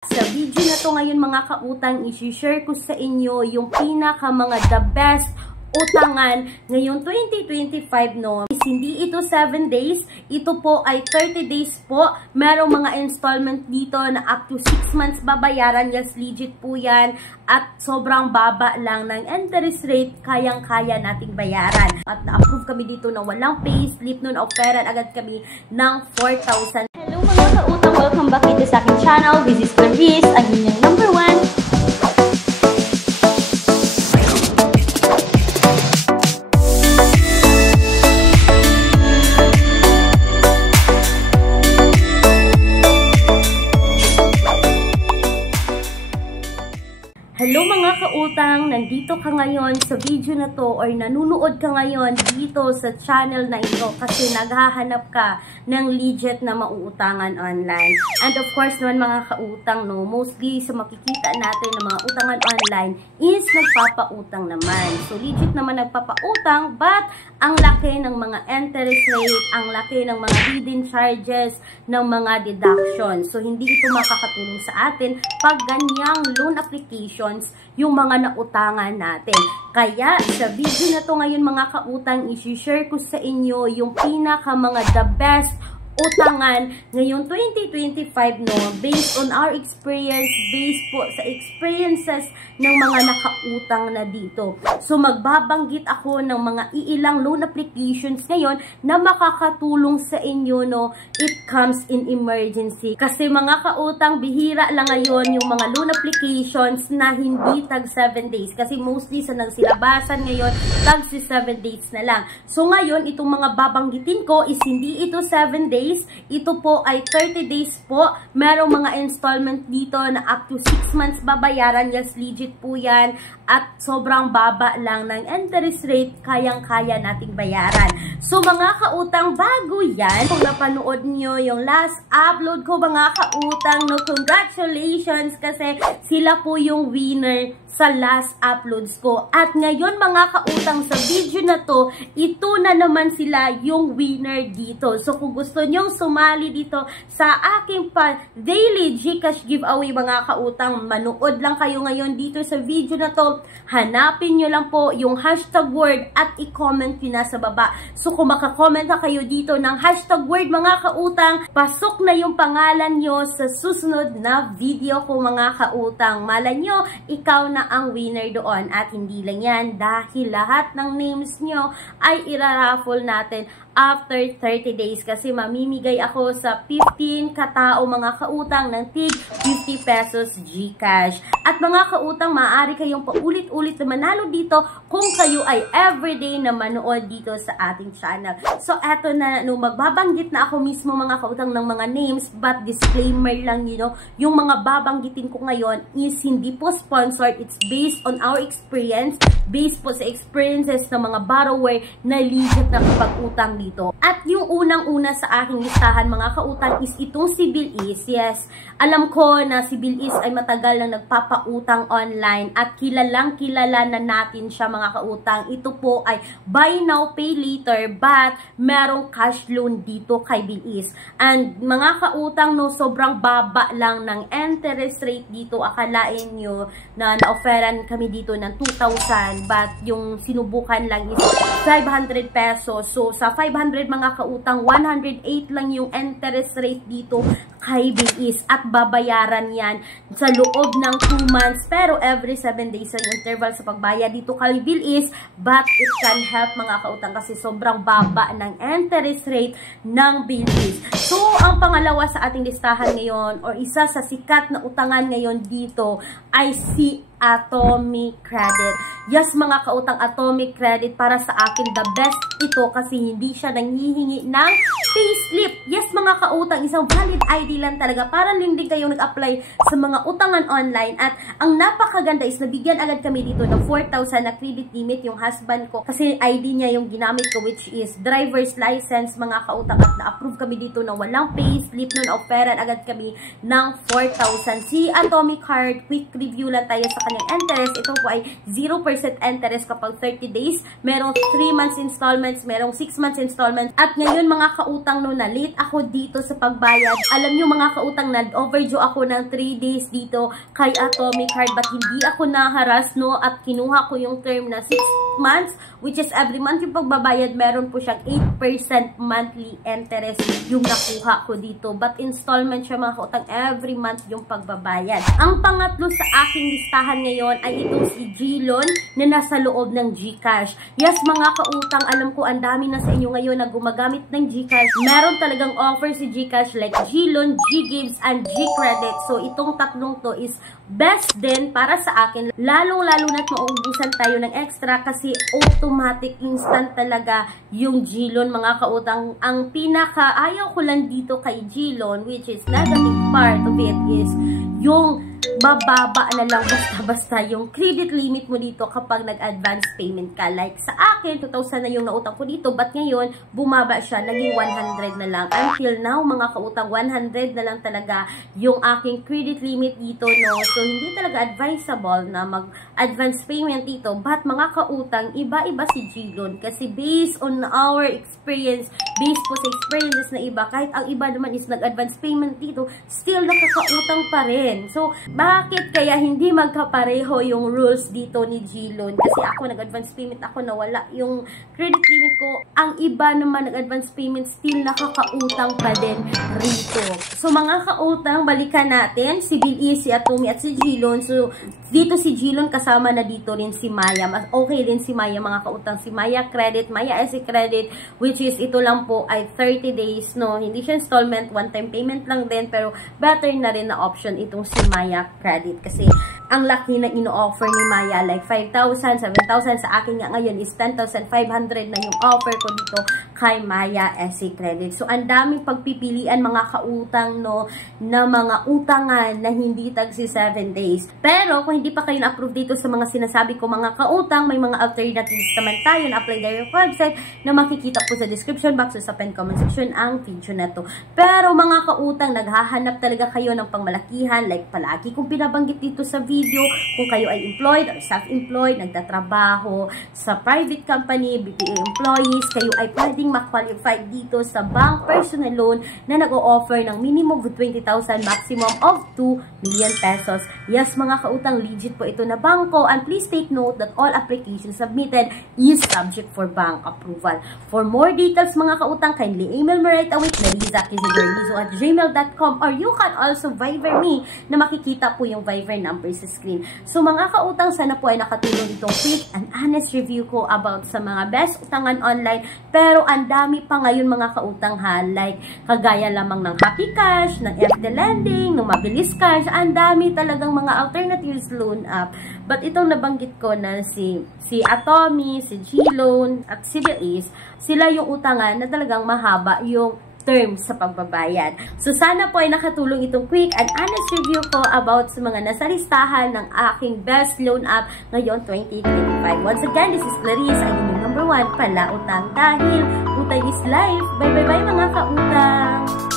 Sa video na to ngayon mga kautang, isi-share ko sa inyo yung mga the best utangan ngayong 2025 no. Hindi ito 7 days, ito po ay 30 days po. Merong mga installment dito na up to 6 months babayaran. Yes, legit po yan. At sobrang baba lang ng interest rate, kayang-kaya nating bayaran. At na-approve kami dito na walang payslip nun, offeran agad kami ng 4,000. Hello mga kautang, welcome back dito sa aking channel. This is Clarice, ang inyong number 1. Hello mga kautang, nandito ka ngayon sa video na to or nanunood ka ngayon dito sa channel na ito kasi naghahanap ka ng legit na mauutangan online. And of course naman mga kautang, no, mostly sa makikita natin ng mga utangan online is nagpapautang naman. So legit naman nagpapautang, but ang laki ng mga interest rate, ang laki ng mga hidden charges, ng mga deductions. So hindi ito makakatulong sa atin pag ganyang loan application yung mga nautangan natin. Kaya sa video na to ngayon mga kautang, isi-share ko sa inyo yung mga the best utangan ngayong 2025 no, based on our experience, based po sa experiences ng mga nakautang na dito. So magbabanggit ako ng mga iilang loan applications ngayon na makakatulong sa inyo no, it comes in emergency. Kasi mga kautang, bihira lang ngayon yung mga loan applications na hindi tag 7 days. Kasi mostly sa nagsilabasan ngayon, tag 7 days na lang. So ngayon, itong mga babanggitin ko is hindi ito 7 days. Ito po ay 30 days po. Merong mga installment dito na up to 6 months babayaran. Yes, legit po yan. At sobrang baba lang ng interest rate, kayang-kaya nating bayaran. So mga kautang, bago yan, kung napanood nyo yung last upload ko mga kautang, no, congratulations kasi sila po yung winner sa last uploads ko. At ngayon mga kautang, sa video na to, ito na naman sila yung winner dito. So kung gusto nyong sumali dito sa aking daily GCash giveaway mga kautang, manood lang kayo ngayon dito sa video na to. Hanapin nyo lang po yung hashtag word at i-comment nyo na sa baba. So kung makakomment na kayo dito ng hashtag word mga kautang, pasok na yung pangalan nyo sa susunod na video ko mga kautang. Malay nyo, ikaw na ang winner doon. At hindi lang yan, dahil lahat ng names nyo ay iraraffle natin after 30 days kasi mamimigay ako sa 15 katao mga kautang ng tig 50 pesos GCash. At mga kautang, maaari kayong paulit-ulit na manalo dito kung kayo ay everyday na manood dito sa ating channel. So eto na, no, magbabanggit na ako mismo mga kautang ng mga names, but disclaimer lang, you know, yung mga babanggitin ko ngayon is hindi po sponsored. It's based on our experience, based po sa experiences ng mga borrower na legit na kapag-utang dito. At yung unang-una sa aking listahan mga kautang is itong si Bilis. Yes, alam ko na si Bilis ay matagal na nagpapautang online at kilalang kilala na natin siya mga kautang. Ito po ay buy now pay later, but merong cash loan dito kay Bilis. And mga kautang, no, sobrang baba lang ng interest rate dito. Akalain nyo na na-offeran kami dito ng 2,000, but yung sinubukan lang is 500 pesos. So sa 500 mga kautang, 108 lang yung interest rate dito kay Bilis at babayaran yan sa loob ng 2 months, pero every 7 days ang interval sa pagbayad dito kay Bilis. But it can help mga kautang kasi sobrang baba ng interest rate ng Bilis. So ang pangalawa sa ating listahan ngayon or isa sa sikat na utangan ngayon dito ay si Atomic Credit. Yes mga kautang, Atomic Credit para sa akin the best ito kasi hindi siya nanghihingi ng payslip. Yes mga kautang, isang valid ID lang talaga para din kayong nag-apply sa mga utangan online. At ang napakaganda is nabigyan agad kami dito ng 4,000 na credit limit yung husband ko kasi ID niya yung ginamit ko, which is driver's license mga kautang, at na-approve kami dito na walang payslip nun, offeran agad kami ng 4,000. Si Atomic Card, quick review lang tayo sa kanyang interest. Ito po ay 0% interest kapag 30 days. Merong 3 months installments, merong 6 months installments. At ngayon mga kautang no, na late ako dito sa pagbayad. Alam nyo mga kautang na overdue ako ng 3 days dito kay Atomic Card, but hindi ako naharas no, at kinuha ko yung term na 6 months, which is every month yung pagbabayad. Meron po siyang 8% monthly interest yung nakuha ko dito, but installment siya mga kautang, every month yung pagbabayad. Ang pangatlo sa aking listahan ngayon ay itong si Gilon na nasa loob ng GCash. Yes mga kautang, alam ko ang dami na sa inyo ngayon na gumagamit ng GCash. Meron talagang offer si GCash like Gilon, GGives, and GCredit. So itong tatlong to is best din para sa akin, lalong-lalo na't mauubusan tayo ng extra kasi automatic instant talaga yung Gilon mga kautang. Ang pinaka ayaw ko lang dito kay Gilon, which is negative part of it, is yung bababa na lang basta-basta yung credit limit mo dito kapag nag-advance payment ka. Like sa akin, 2,000 na yung nautang ko dito, but ngayon, bumaba siya, naging 100 na lang. Until now, mga kautang, 100 na lang talaga yung aking credit limit dito, no? So, hindi talaga advisable na mag-advance payment dito. But mga kautang, iba-iba si Gilon. Kasi based on our experience, based po sa experiences na iba, kahit ang iba naman is nag-advance payment dito, still nakakautang pa rin. So, bakit kaya hindi magkapareho yung rules dito ni Gilon? Kasi ako nag-advance payment, ako nawala yung credit limit ko. Ang iba naman nag-advance payment, still nakakautang pa din rito. So mga kautang, balikan natin si Bill, si Atomy at si Gilon. So dito si Gilon, kasama na dito rin si Maya. Mas okay din si Maya mga kautang. Si Maya Credit, Maya SC Credit, which is ito lang po ay 30 days, no? Hindi siya installment, one-time payment lang din, pero better na rin na option itong si Maya Credit kasi ang laki na ino-offer ni Maya, like 5,000, 7,000. Sa akin nga ngayon is 10,500 na yung offer ko dito kay Maya SC Credit. So ang daming pagpipilian mga kautang, no, na mga utangan na hindi tagsi 7 days. Pero kung hindi pa kayo na-approve dito sa mga sinasabi ko mga kautang, may mga alternatives naman tayo na apply direct website na makikita po sa description box o sa pen comment section ang video na to. Pero mga kautang, naghahanap talaga kayo ng pangmalakihan, like palagi kung binabanggit dito sa video, kung kayo ay employed or self-employed, nagtatrabaho sa private company, BPO employees, kayo ay pwedeng ma-qualify dito sa bank personal loan na nag-o-offer ng minimum of 20,000, maximum of 2 million pesos. Yes mga kautang, legit po ito na bangko, and please take note that all applications submitted is subject for bank approval. For more details mga kautang, kindly email me right away na rizakizigorlizo@gmail.com, or you can also Viber me na makikita po yung Viber number sa screen. So mga kautang, sana po ay nakatulong itong quick and honest review ko about sa mga best utangan online. Pero ang dami pa ngayon mga kautang ha, like kagaya lamang ng Happy Cash, ng FD Lending, ng Mabilis Cash, ang dami talagang mga alternatives loan app. But itong nabanggit ko na si Atomy, si Gilon, at si Bill, sila yung utangan na talagang mahaba yung terms sa pagbabayad. So sana po ay nakatulong itong quick and honest review ko about sa mga nasa listahan ng aking best loan app ngayon 2025. Once again, this is Clarice, ang inyong number 1 palautang, dahil utang is life. Bye bye bye mga kautang!